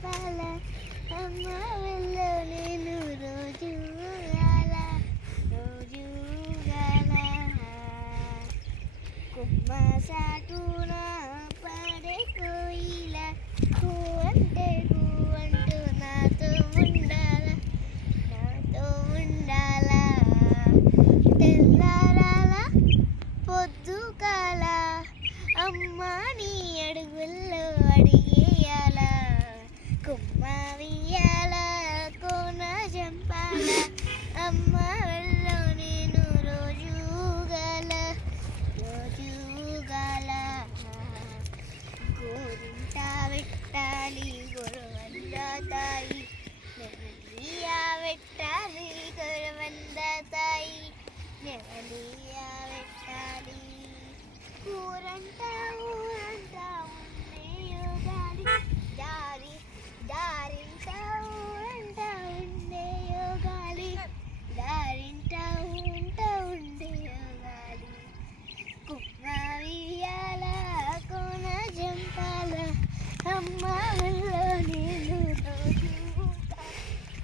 జంపాల అమ్మ వెళ్ళో నేను రోజు ఊగాల రోజు ఊగాల కొమ్మ సాటున పడే కోయిల కూవంటూ నాతో ఉండాల తెల్లారాల పొద్దుకాల అమ్మ నీ అడుగుల్లో అడిగేయాల కొమ్మ వియ్యాల కోన జంపాల అమ్మ వెళ్ళో నేను రోజు ఊగాల గోరింట పెట్టాలి గొరవంద తాయి నెమలియా పెట్టాలి గొరవంద తాయి నెమలియా పెట్టాలి ఊరంట ఉండేయో గాలి దారింట ఊరంట ఉండేయో గాలి దారింట ఉండేయో గాలి కుమ్మ వియ్యాల కోన జంపాల అమ్మ